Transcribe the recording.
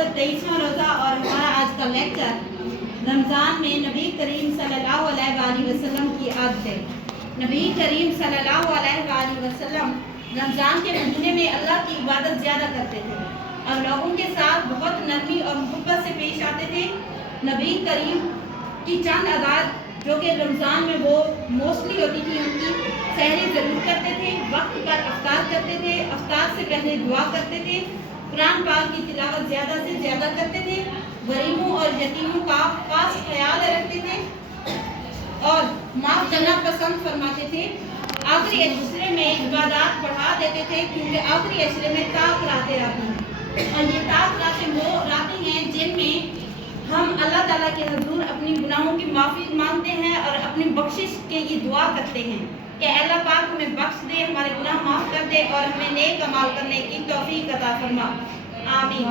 23वां रोज़ा और हमारा आज का लेक्चर रमज़ान में नबी करीम सल्लल्लाहु अलैहि वसल्लम की आदतें। नबी करीम सल्लल्लाहु अलैहि वसल्लम रमज़ान के महीने में अल्लाह की इबादत ज़्यादा करते थे और लोगों के साथ बहुत नरमी और मोहब्बत से पेश आते थे। नबी करीम की चंद आदत जो कि रमज़ान में वो मोस्टली होती थी, उनकी सहरी ज़रूर करते थे, वक्त पर अफ्तार करते थे, अफ्तार से पहले दुआ करते थे, कुरान पाक की तिलावत ज़्यादा से ज़्यादा करते थे, गरीबों और यतीमों का खास ख्याल रखते थे और माफ़ करना पसंद फरमाते थे। आखिरी अशरे में इबादत बढ़ा देते थे क्योंकि आखिरी अशरे में ताक रातें आती हैं और ये ताक रातें वो रातें हैं जिनमें हम अल्लाह ताला के हुजूर अपनी गुनाहों की माफ़ी मांगते हैं और अपनी बख्शिश के लिए दुआ करते हैं कि अल्लाह पाक हमें बख्श दे, हमारे गुनाह माफ़ कर दे और हमें नेक अमाल करने की तौफीक अता फरमा। आमीन।